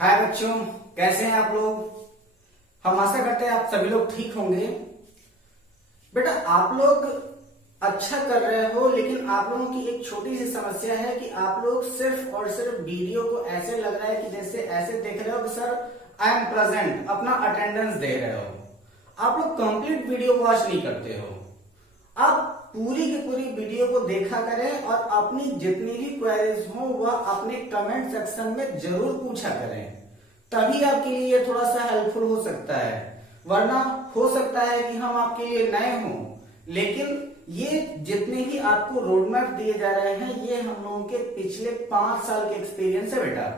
हाय बच्चों, कैसे हैं आप लोग। हम आशा करते हैं आप सभी लोग ठीक होंगे। बेटा आप लोग अच्छा कर रहे हो, लेकिन आप लोगों की एक छोटी सी समस्या है कि आप लोग सिर्फ और सिर्फ वीडियो को ऐसे लग रहा है कि जैसे ऐसे देख रहे हो कि सर आई एम प्रेजेंट, अपना अटेंडेंस दे रहे हो। आप लोग कंप्लीट वीडियो वॉच नहीं करते हो। आप पूरी की पूरी वीडियो को देखा करें और अपनी जितनी भी क्वेरीज हो वह अपने कमेंट सेक्शन में जरूर पूछा करें, तभी आपके लिए ये थोड़ा सा हेल्पफुल हो सकता है। वरना हो सकता है कि हम आपके लिए नए हों, लेकिन ये जितने भी आपको रोड मैप दिए जा रहे हैं ये हम लोगों के पिछले 5 साल के एक्सपीरियंस है बेटा,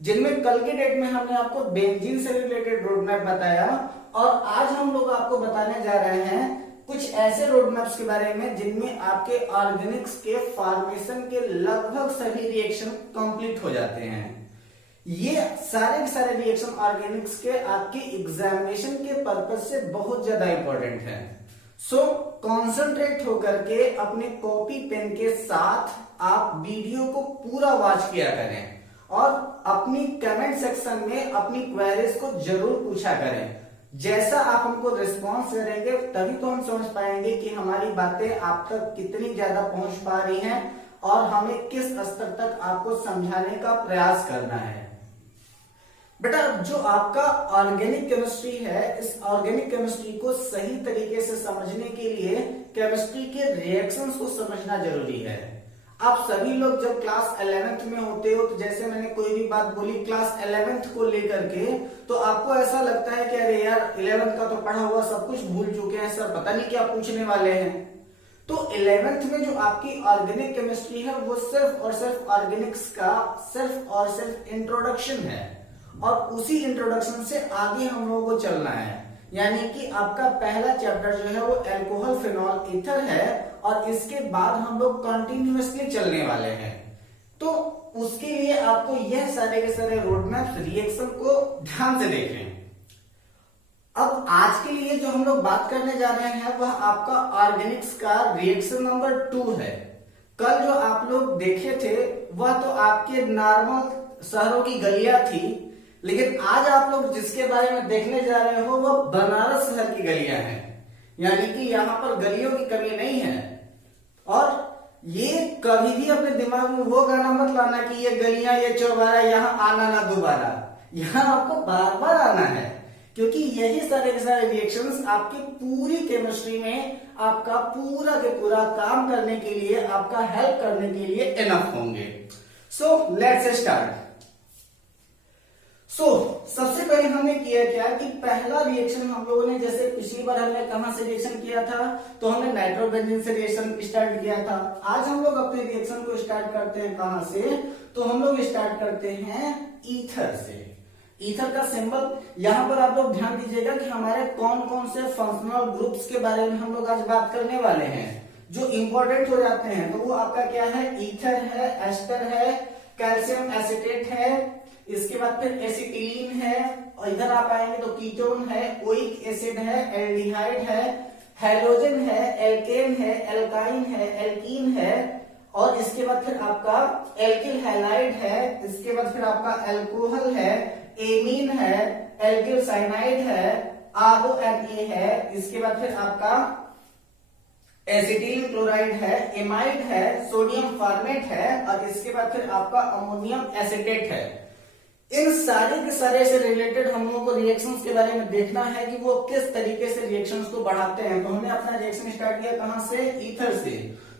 जिनमें कल के डेट में हमने आपको बेंजीन से रिलेटेड रोड मैप बताया। और आज हम लोग आपको बताने जा रहे हैं कुछ ऐसे रोड मैप्स के बारे में जिनमें आपके ऑर्गेनिक्स के फॉर्मेशन के लगभग सभी रिएक्शन कंप्लीट हो जाते हैं। ये सारे के सारे रिएक्शन ऑर्गेनिक्स के आपके एग्जामिनेशन के पर्पज से बहुत ज्यादा इंपॉर्टेंट है। सो कॉन्सेंट्रेट होकर के अपने कॉपी पेन के साथ आप वीडियो को पूरा वॉच किया करें और अपनी कमेंट सेक्शन में अपनी क्वेरीज को जरूर पूछा करें। जैसा आप हमको रिस्पॉन्स करेंगे तभी तो हम समझ पाएंगे कि हमारी बातें आप तक कितनी ज्यादा पहुंच पा रही हैं और हमें किस स्तर तक आपको समझाने का प्रयास करना है। बेटा जो आपका ऑर्गेनिक केमिस्ट्री है, इस ऑर्गेनिक केमिस्ट्री को सही तरीके से समझने के लिए केमिस्ट्री के रिएक्शंस को समझना जरूरी है। आप सभी लोग जब क्लास 11th में होते हो तो जैसे मैंने कोई भी बात बोली क्लास 11th को लेकर के, तो आपको ऐसा लगता है कि अरे यार 11th का तो पढ़ा हुआ सब कुछ भूल चुके हैं सर, पता नहीं क्या पूछने वाले हैं। तो 11th में जो आपकी ऑर्गेनिक केमिस्ट्री है वो सिर्फ और सिर्फ ऑर्गेनिक्स का सिर्फ और सिर्फ इंट्रोडक्शन है और उसी इंट्रोडक्शन से आगे हम लोगों को चलना है। यानी कि आपका पहला चैप्टर जो है वो अल्कोहल फिनॉल ईथर है और इसके बाद हम लोग कंटिन्यूअसली चलने वाले हैं। तो उसके लिए आपको यह सारे के सारे रोड मैप्स रिएक्शन को ध्यान से देखें। अब आज के लिए जो हम लोग बात करने जा रहे हैं वह आपका ऑर्गेनिक्स का रिएक्शन नंबर 2 है। कल जो आप लोग देखे थे वह तो आपके नॉर्मल शहरों की गलियां थी, लेकिन आज आप लोग जिसके बारे में देखने जा रहे हो वह बनारस शहर की गलियां हैं। यानी कि यहाँ पर गलियों की कमी नहीं है। और ये कभी भी अपने दिमाग में वो गाना मत लाना कि ये गलियां ये चौबारा यहाँ आना ना दोबारा, यहाँ आपको बार बार आना है, क्योंकि यही सारे के सारे रिएक्शंस आपकी पूरी केमिस्ट्री में आपका पूरा के पूरा काम करने के लिए, आपका हेल्प करने के लिए इनफ होंगे। So let's start. सबसे पहले हमने किया क्या कि पहला रिएक्शन हम लोगों ने, जैसे पिछली बार हमने कहां से रिएक्शन किया था, तो हमने नाइट्रोबेंजीन से रिएक्शन स्टार्ट किया था। आज हम लोग अपने रिएक्शन को स्टार्ट करते हैं कहां से, तो हम लोग स्टार्ट करते हैं ईथर से। ईथर का सिंबल यहां पर आप लोग ध्यान दीजिएगा कि हमारे कौन कौन से फंक्शनल ग्रुप्स के बारे में हम लोग आज बात करने वाले हैं जो इंपॉर्टेंट हो जाते हैं। तो वो आपका क्या है, ईथर है, एस्टर है, कैल्शियम एसिटेट है, इसके बाद फिर एसिटिलीन है, और इधर आप आएंगे तो कीटोन है, ओइक एसिड है, एल्डिहाइड है, हैलोजन है, एल्केन है, एल्काइन है, एल्कीन है, और इसके बाद फिर आपका एल्किल हैलाइड है, इसके बाद फिर आपका एल्कोहल है, एमीन है, एल्किल साइनाइड है, RONA है, इसके बाद फिर आपका एसिटिल क्लोराइड है, एमाइड है, सोडियम फॉर्मेट है, और इसके बाद फिर आपका अमोनियम एसिटेट है। इन सारे के सारे से रिलेटेड हम लोगों को रिएक्शंस के बारे में देखना है कि वो किस तरीके से रिएक्शंस को बढ़ाते हैं। तो हमने अपना रिएक्शन स्टार्ट किया कहां से, ईथर से।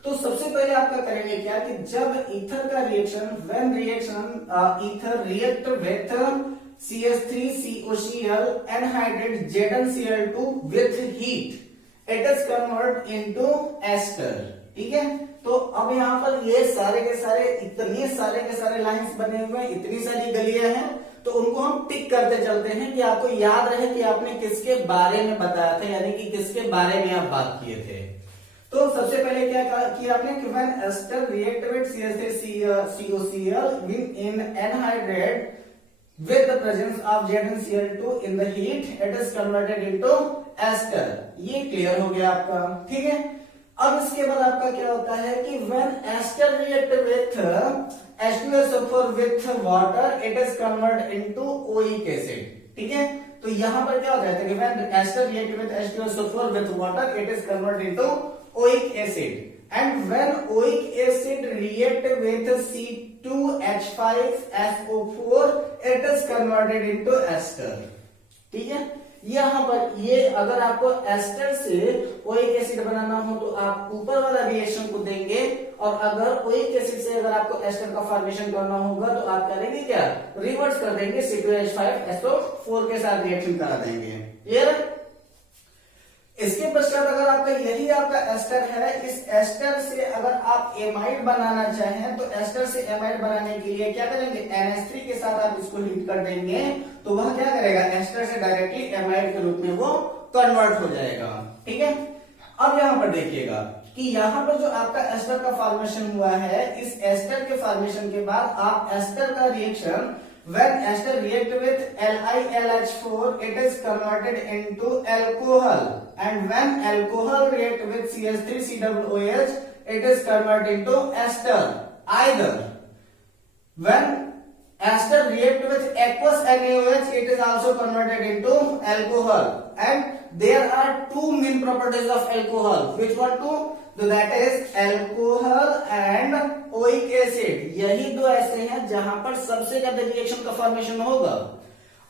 तो सबसे पहले आपका करेंगे क्या कि जब ईथर का reaction, when reaction ether react with CH3COCl anhydride ZnCl2 with heat, it is convert into ester. ठीक है, तो अब यहाँ पर ये सारे के सारे इतने सारे के सारे लाइंस बने हुए हैं, इतनी सारी गलियां हैं, तो उनको हम टिक करते चलते हैं कि आपको याद रहे कि आपने किसके बारे में बताया था, यानी कि किसके बारे में आप बात किए थे। तो सबसे पहले क्या किया आपने कि when ester react with CH3COCl in anhydride with the presence of ZnCl2 in the heat, it is converted into ester। ये क्लियर हो गया आपका। ठीक है, अब इसके बाद आपका क्या होता है कि when ester react with H2SO4 with water it is converted into oic acid. ठीक है, तो यहां पर क्या हो जाता है कि when ester react with H2SO4 with water it is converted into oic acid, and when oic acid react with C2H5SO4 it is converted into ester. ठीक है, यहां पर ये अगर आपको एस्टर से ओइक एसिड बनाना हो तो आप ऊपर वाला रिएक्शन को देंगे, और अगर ओइक एसिड से अगर आपको एस्टर का फॉर्मेशन करना होगा तो आप करेंगे क्या, रिवर्स कर देंगे, C2H5SO4 के साथ रिएक्शन करा देंगे। क्लियर? इसके पश्चात अगर आपका यही आपका एस्टर है, इस एस्टर से अगर आप एमाइड बनाना चाहें तो एस्टर से एमाइड बनाने के लिए क्या करेंगे, NH3 के साथ आप इसको हीट कर देंगे तो वह क्या करेगा, एस्टर से डायरेक्टली एमाइड के रूप में वो कन्वर्ट हो जाएगा। ठीक है, अब यहां पर देखिएगा कि यहां पर जो आपका एस्टर का फॉर्मेशन हुआ है, इस एस्टर के फॉर्मेशन के बाद आप एस्टर का reaction when ester react with LiLH4 it is converted into alcohol, and when alcohol react with CH3COOH it is converted into ester. Either when ester react with aqueous NaOH it is also converted into alcohol, and there are two main properties of alcohol. Which one two? तो that is alcohol and oic acid. यही दो ऐसे हैं जहां पर सबसे ज्यादा reaction का फॉर्मेशन होगा,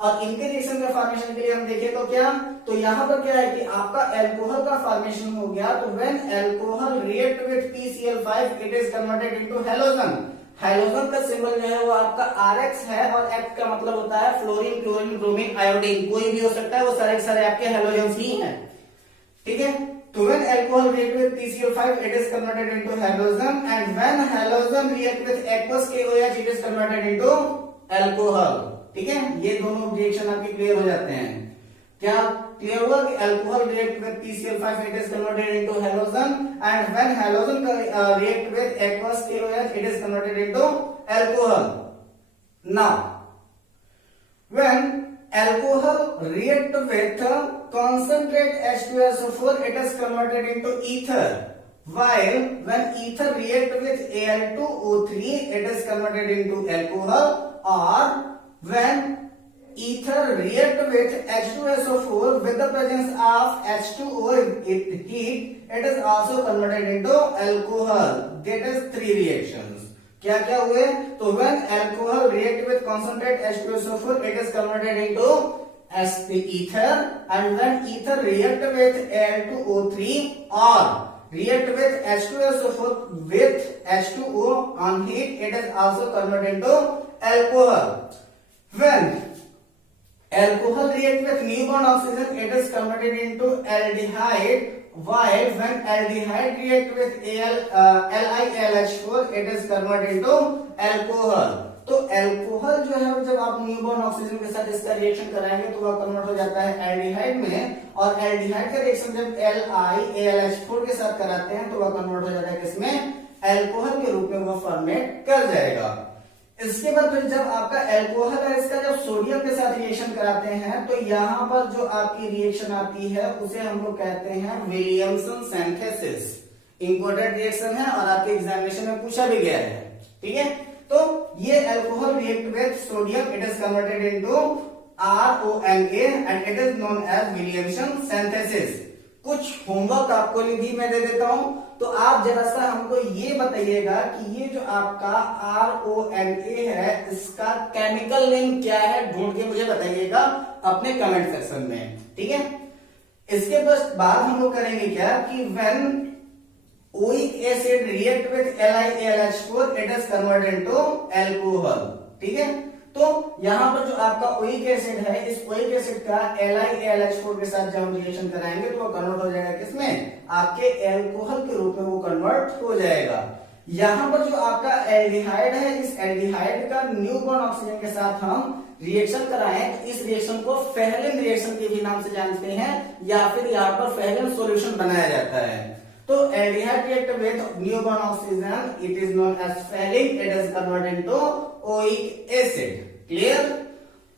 और इनके रिएक्शन का फॉर्मेशन के लिए हम देखें तो क्या, तो यहां पर क्या है कि आपका एल्कोहल का फॉर्मेशन हो गया, तो when alcohol react with PCl5 it is converted into halogen. Halogen का सिंबल जो है वो आपका RX है, और X का मतलब होता है फ्लोरीन, क्लोरीन, ब्रोमीन, आयोडीन, कोई भी हो सकता है, वो सारे के सारे आपके हैलोजन्स ही हैं। ठीक है, तो when alcohol react with PCl5 it is converted into halogen, and when halogen react with aqueous KOH it is converted into alcohol. ठीक है, ये दोनों रिएक्शन आपके क्लियर हो जाते हैं। क्या क्लियर हुआ कि alcohol react with PCl5 it is converted into halogen, and when halogen react with aqueous KOH it is converted into alcohol. Now when alcohol react with concentrate H2SO4 it is converted into ether, while when ether react with Al2O3 it is converted into alcohol, or when ether react with H2SO4 with the presence of H2O heat it is also converted into alcohol. That is three reactions. क्या क्या हुए, तो when alcohol react with concentrate H2SO4 it is converted into ether, and when ether react with Al2O3 or react with H2SO4 with H2O on heat it is also converted into alcohol. When alcohol react with new bond oxygen it is converted into aldehyde, while when aldehyde react with LiLH4 it is converted into alcohol. तो alcohol जो है जब आप newborn oxygen के साथ इसका reaction कराएंगे तो वह कन्वर्ट हो जाता है एल्डिहाइड में, और एल्डिहाइड का रिएक्शन जब LiAlH4 के साथ कराते हैं तो वह कन्वर्ट हो जाता है किसमें, एल्कोहल के रूप में वह फॉर्मेट कर जाएगा। इसके बाद फिर जब आपका एल्कोहल है इसका जब सोडियम के साथ रिएक्शन कराते हैं तो यहां पर जो आपकी रिएक्शन आती है उसे हम लोग कहते हैं विलियमसन सिंथेसिस। इंपॉर्टेंट रिएक्शन है और आपके एग्जामिनेशन में पूछा भी गया है। ठीक है, तो ये alcohol react with sodium it is converted into RONA and it is known as Williamson synthesis. कुछ होमवर्क आपको भी मैं दे देता हूं, तो आप जरा सा हमको ये बताइएगा कि ये जो आपका RONA है इसका केमिकल नेम क्या है, ढूंढ के मुझे बताइएगा अपने कमेंट सेक्शन में। ठीक है, इसके बाद हम लोग करेंगे क्या कि when oic acid react with LiAlH4 it is converted into alcohol. ठीक है, तो यहां पर जो आपका ओइक एसिड है इस ओइक एसिड का LiAlH4 के साथ जब हम रिएक्शन कराएंगे तो वो कन्वर्ट हो जाएगा किसमें, आपके एल्कोहल के रूप में वो कन्वर्ट हो जाएगा। यहां पर जो आपका एल्डिहाइड है इस एल्डिहाइड का न्यू बॉन्ड ऑक्सीजन के साथ हम रिएक्शन कराएं तो इस रिएक्शन को फेहलिन रिएक्शन के भी नाम से जानते हैं, या फिर यहाँ पर फेहलिन सॉल्यूशन बनाया जाता है। तो aldehyde react with new bond oxygen it is known as phehlin, it is converted into oic acid. Clear?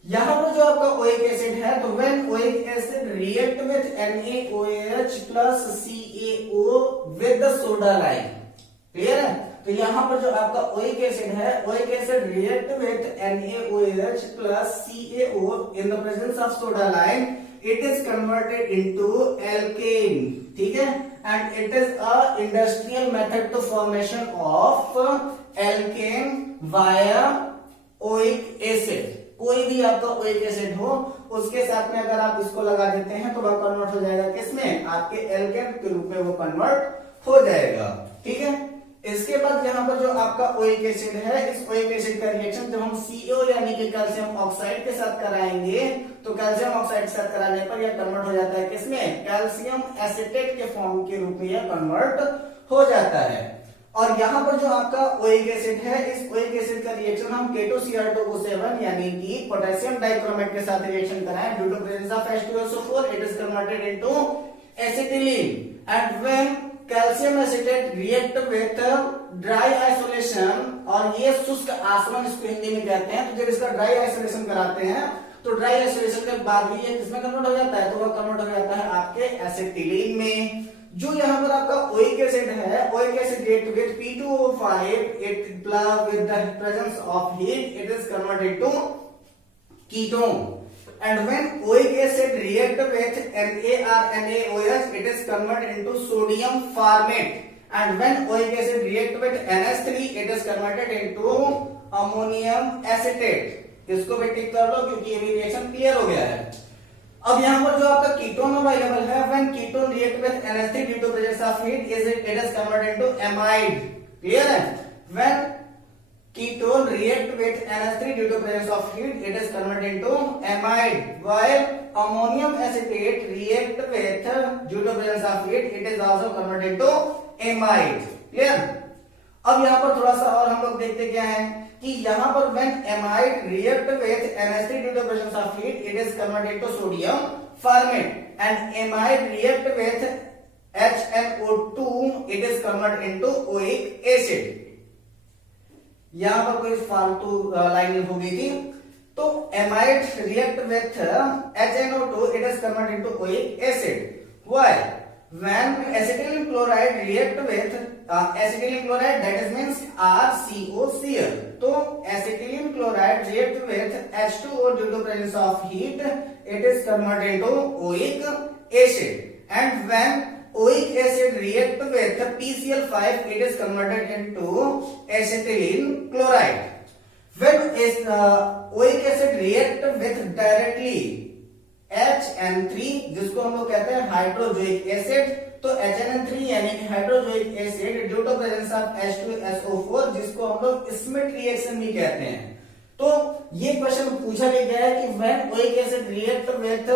यहां पर जो आपका ओइक एसिड है, तो when oic acid react with NaOH plus CaO with the soda lime, clear है। तो यहां पर जो आपका ओइक एसिड है, oic acid react with NaOH plus CaO in the presence of soda lime, it is converted into alkane, ठीक है, and it is a industrial method to formation of alkane via oic acid. कोई भी आपका oic acid हो, उसके साथ में अगर आप इसको लगा देते हैं तो वह कन्वर्ट हो जाएगा किसमें, आपके एल्केन के रूप में वो कन्वर्ट हो जाएगा, ठीक है। इसके बाद यहाँ पर जो आपका ओइक एसिड है, इस ओइक एसिड का रिएक्शन जब हम CO यानी कि कैल्शियम ऑक्साइड के साथ कराएंगे, तो कैल्शियम ऑक्साइड के साथ कराने पर यह कन्वर्ट हो जाता है किसमें, कैल्शियम एसीटेट के फॉर्म के रूप में यह कन्वर्ट हो जाता है। और यहाँ पर जो आपका ओइक एसिड है, इस ओइक एसिड का रिएक्शन हम K2Cr2O7 यानी कि पोटेशियम डाइक्रोमेट के साथ रिएक्शन कराएं, due to presence of H2SO4 it is converted into acetylene, and when calcium acetate react with dry isolation, और ये शुष्क आसवन इसको हिंदी में कहते हैं, तो जब इसका ड्राई आइसोलेशन कराते हैं तो ड्राई आइसोलेशन के बाद भी ये किसमें कन्वर्ट हो जाता है, तो वह कन्वर्ट हो जाता है आपके एसिटिलीन में। जो यहाँ पर आपका ओइक एसिड है, oic acid react with P2O5 it with the presence of heat, it is converted to ketone, and when oic acid react with NaRNaOH it is converted into sodium formate, and when oic acid react with NH3 it is converted into ammonium acetate। इसको भी टिक कर लो क्योंकि ये भी reaction clear हो गया है। अब यहाँ पर जो आपका कीटोन अवेलेबल है, when ketone react with NH3 due to presence of heat it is converted into amide, clear है। when ketone react with NH3 due to presence of heat it is converted into amide, while ammonium acetate react with due to presence of heat it is also converted into amide, clear। अब यहाँ पर थोड़ा सा और हम लोग देखते क्या है कि यहाँ पर when amide react with NH3 due to presence of heat it is converted to sodium formate, and amide react with HNO2 it is converted into oic acid। यहां पर कोई फालतू लाइन हो गई थी, तो amide react with HNO2 it is converted into oic acid, why when acetylene chloride react with acetylene chloride that is means RCOCl, तो acetylene chloride react with H2O due to presence of heat it is converted into oic acid, and when oic acid react with PCl5 it is converted into acetylene chloride। when oic acid react with directly HN3 जिसको हम लोग कहते हैं hydrazoic acid, तो HNN3 यानी कि hydrozoic acid due to presence of H2SO4 जिसको हम लोग स्मिथ रिएक्शन भी कहते हैं। तो ये क्वेश्चन पूछा गया है कि when oic acid react with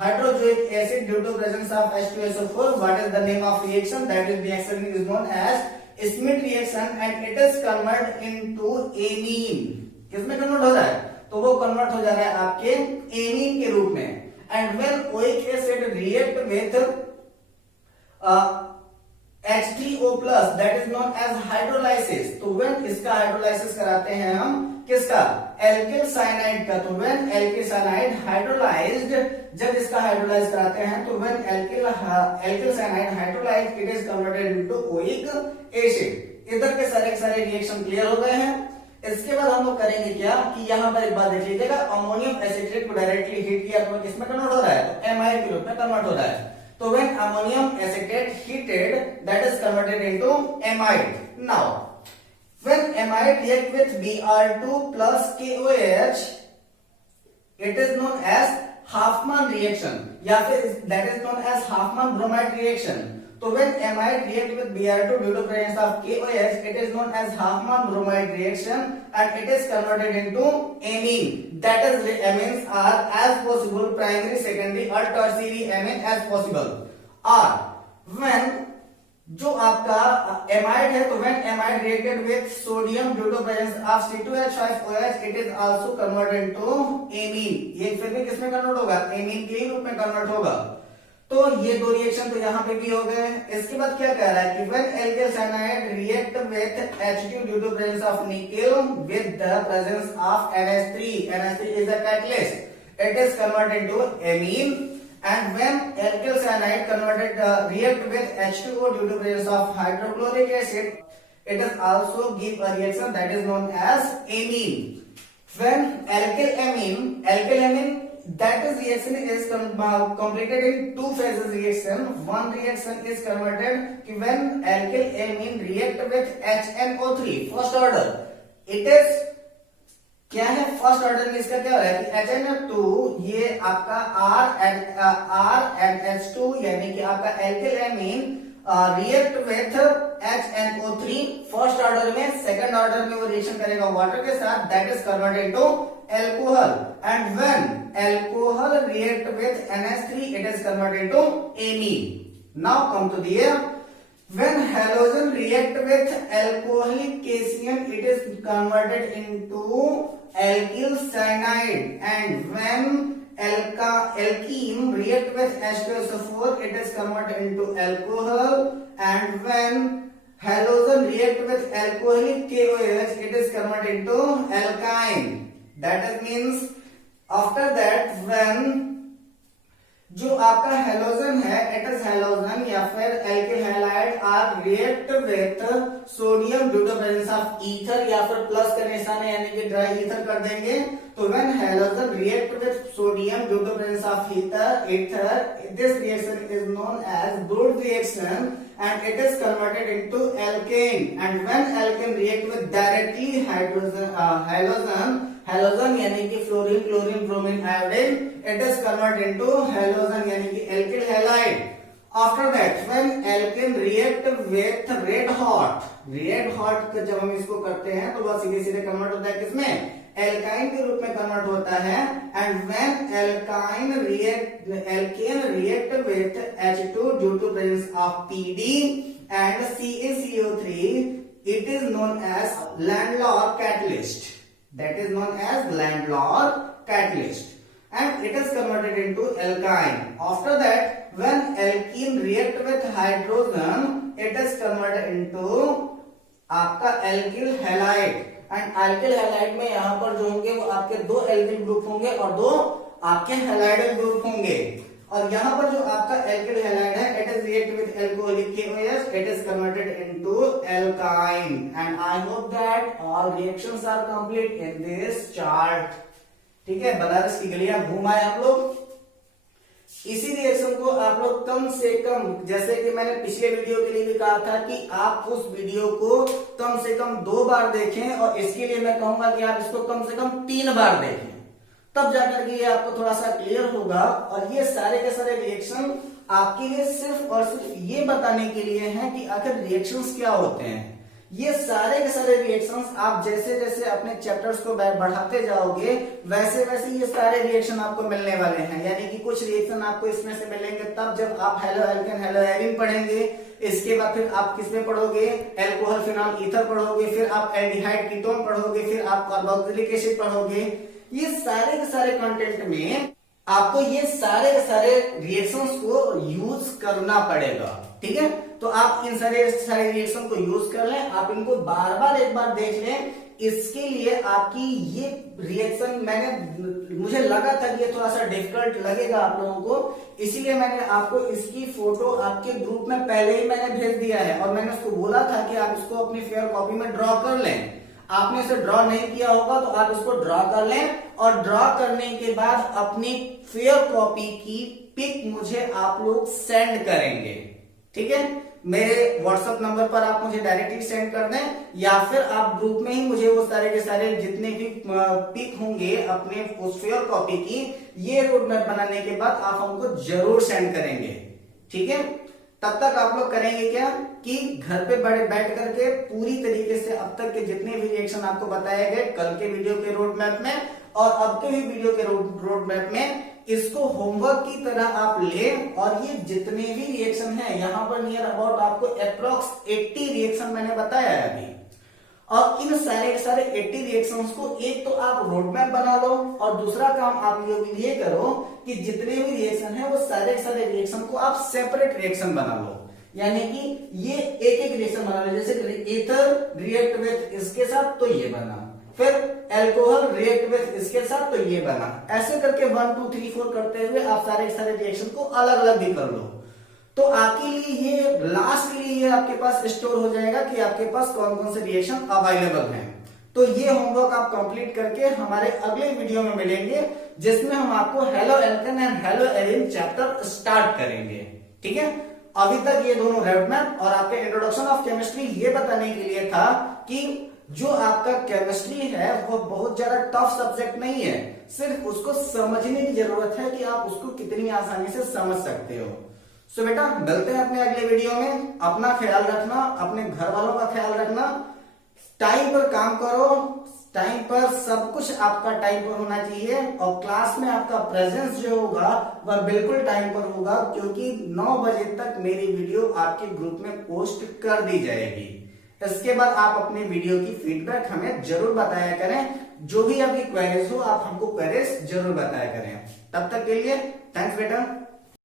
hydrozoic acid due to presence of H2SO4 what is the name of reaction, that is reaction is known as Schmidt reaction and it is converted into amine। किसमें convert हो रहा है, तो वो convert हो जा रहा है आपके एमीन के रूप में। and when oic acid react with H3O plus that is known as hydrolysis, तो when इसका हाइड्रोलाइसिस कराते हैं हम किसका, एल्किल साइनाइड का, तो when एल्किल साइनाइड हाइड्रोलाइज्ड, जब इसका हाइड्रोलाइज कराते हैं तो when alkyl cyanide hydrolysed it is converted into oic acid. इधर के सारे रिएक्शन क्लियर हो गए हैं। इसके बाद हम लोग करेंगे क्या कि यहाँ पर एक बात देख लीजिएगा, अमोनियम एसिटेट को डायरेक्टली हीट किया तो किसमें कन्वर्ट हो रहा है, तो एमाइड के रूप में कन्वर्ट हो रहा है। तो when ammonium acetate heated that is converted into amide। now when amide react with Br2 plus KOH it is known as Huffman reaction या फिर that is known as Huffman bromide reaction। तो when amide react with Br2 due to presence of KOH it is known as Huffman bromide reaction and it is converted into amine, that is amines are as possible primary secondary or tertiary amine as possible। और when जो आपका amide है, तो when amide reacted with sodium due to presence of C2H5OH it is also converted into amine। ये फिर भी किसमें convert होगा, amine के ही रूप में कन्वर्ट होगा। तो ये दो रिएक्शन तो यहाँ पे भी हो गए। इसके बाद क्या कह रहा है कि when alkyl cyanide react with H2 due to presence of nickel with the presence of NH3, NH3 is a catalyst, it is converted into amine. And when alkyl cyanide react with H2O due to presence of hydrochloric acid, it is also give a reaction that is known as amine. When alkyl amine, that is reaction is completed in two phases reaction. One reaction is converted when alkyl amine react with HNO3 first order. It is क्या है first order में इसका क्या हो रहा है कि HNO2 ये आपका RNH2 यानी कि आपका alkyl amine react with HNO3 first order में, सेकंड ऑर्डर में वो रिएक्शन करेगा वाटर के साथ, that is converted into alcohol. And when alcohol react with NH3 it is converted into amine. Now come to the when halogen react with alcoholic cation it is converted into alkyl cyanide. And when alkene react with H2SO4 it is converted into alcohol. And when halogen react with alcoholic KOH it is converted into alkyne. That means after that when जो आपका halogen है it is halogen या फिर alkyl halide are react with sodium due to presence of ether या फिर plus का निशान है यानी कि ड्राई ईथर कर देंगे. तो when halogen react with sodium due to presence of ether this reaction is known as brood reaction and it is converted into alkane. And when alkane react with directly halogen यानी कि fluorine chlorine bromine iodine it is converted into halogen यानी कि alkyl halide. After that when alkane react with red hot जब हम इसको करते हैं तो वह सीधे सीधे कन्वर्ट होता है किसमें, एल्काइन के रूप में कन्वर्ट होता है. And when alkane react with H2 due to presence of PD and CaCO3 it is known as landlord catalyst. That is known as landlord catalyst and it is converted into alkyne. After that when alkene react with hydrogen it is converted into आपका alkyl halide. And alkyl halide में यहाँ पर जो होंगे वो आपके दो alkyl group होंगे और दो आपके हैलाइड ग्रुप होंगे. और यहाँ पर जो आपका एल्किल हैलाइड है it is react with alcoholic KOH it is converted into alkyne. And I hope that all reactions are complete in this chart. ठीक है, बनारस की गलियां घूम आए हम लोग. इसी रिएक्शन को आप लोग कम से कम, जैसे कि मैंने पिछले वीडियो के लिए भी कहा था कि आप उस वीडियो को कम से कम 2 बार देखें और इसके लिए मैं कहूंगा कि आप इसको कम से कम 3 बार देखें, तब जाकर के ये आपको थोड़ा सा क्लियर होगा. और ये सारे के सारे रिएक्शन आपके लिए सिर्फ और सिर्फ ये बताने के लिए हैं कि आखिर रिएक्शंस क्या होते हैं. ये सारे के सारे रिएक्शंस आप जैसे जैसे अपने चैप्टर्स को बढ़ाते जाओगे वैसे वैसे ये सारे रिएक्शन आपको मिलने वाले हैं. यानी कि कुछ रिएक्शन आपको इसमें से मिलेंगे तब जब आप हेलो एल्केन हेलो एरिन पढ़ेंगे. इसके बाद फिर आप किसमें पढ़ोगे, एल्कोहल फिनॉल ईथर पढ़ोगे, फिर आप एल्डिहाइड कीटोन पढ़ोगे, फिर आप कार्बोक्सिलिक एसिड पढ़ोगे. ये सारे के सारे कंटेंट में आपको ये सारे के सारे रिएक्शंस को यूज करना पड़ेगा. ठीक है, तो आप इन सारे रिएक्शन को यूज कर लें, आप इनको बार बार एक बार देख लें. इसके लिए आपकी ये रिएक्शन मुझे लगा था कि ये थोड़ा सा डिफिकल्ट लगेगा आप लोगों को, इसीलिए मैंने आपको इसकी फोटो आपके ग्रुप में पहले ही मैंने भेज दिया है. और मैंने उसको बोला था कि आप इसको अपनी फेयर कॉपी में ड्रॉ कर लें. आपने इसे ड्रॉ नहीं किया होगा तो आप इसको ड्रॉ कर लें और ड्रॉ करने के बाद अपनी फेयर कॉपी की पिक मुझे आप लोग सेंड करेंगे. ठीक है, मेरे व्हाट्सएप नंबर पर आप मुझे डायरेक्टली सेंड कर दें या फिर आप ग्रुप में ही मुझे वो सारे के सारे जितने भी पिक होंगे अपने उस फेयर कॉपी की ये रोड मैप बनाने के बाद आप हमको जरूर सेंड करेंगे. ठीक है, तब तक आप लोग करेंगे क्या कि घर पे बैठ करके पूरी तरीके से अब तक के जितने भी रिएक्शन आपको बताए गए कल के वीडियो के रोड मैप में और अब के भी वीडियो के रोड मैप में, इसको होमवर्क की तरह आप लें. और ये जितने भी रिएक्शन हैं यहाँ पर नियर अबाउट आपको अप्रॉक्स 80 रिएक्शन मैंने बताया है अभी. और इन सारे के सारे 80 रिएक्शंस को एक तो आप रोड मैप बना लो, और दूसरा काम आप लोग ये करो कि जितने भी रिएक्शन है वो सारे के सारे रिएक्शन को आप सेपरेट रिएक्शन बना लो। यानी कि ये एक एक रिएक्शन बना लो, जैसे ईथर रिएक्ट विथ इसके साथ तो ये बना, फिर एल्कोहल रिएक्ट विथ इसके साथ तो ये बना। ऐसे करके 1 2 3 4 करते हुए आप सारे के सारे रिएक्शन को अलग अलग भी कर लो। तो आपके लिए ये लास्ट के लिए ये आपके पास स्टोर हो जाएगा कि आपके पास कौन कौन से रिएक्शन अवेलेबल हैं। तो ये होमवर्क आप कंप्लीट करके हमारे अगले वीडियो में मिलेंगे, जिसमें हम आपको halo alkane and hello Erin chapter start करेंगे। ठीक है, अभी तक ये दोनों रोड मैप और आपके इंट्रोडक्शन ऑफ केमिस्ट्री ये बताने के लिए था कि जो आपका केमिस्ट्री है वो बहुत ज्यादा टफ सब्जेक्ट नहीं है, सिर्फ उसको समझने की जरूरत है कि आप उसको कितनी आसानी से समझ सकते हो। सो बेटा मिलते हैं अपने अगले वीडियो में। अपना ख्याल रखना, अपने घर वालों का ख्याल रखना, टाइम पर काम करो, टाइम पर सब कुछ आपका टाइम पर होना चाहिए, और क्लास में आपका प्रेजेंस जो होगा वह बिल्कुल टाइम पर होगा, क्योंकि 9 बजे तक मेरी वीडियो आपके ग्रुप में पोस्ट कर दी जाएगी। इसके बाद आप अपने वीडियो की फीडबैक हमें जरूर बताया करें, जो भी आपकी क्वेरीज हो आप हमको क्वेरीज जरूर बताया करें। तब तक के लिए थैंक्स बेटा।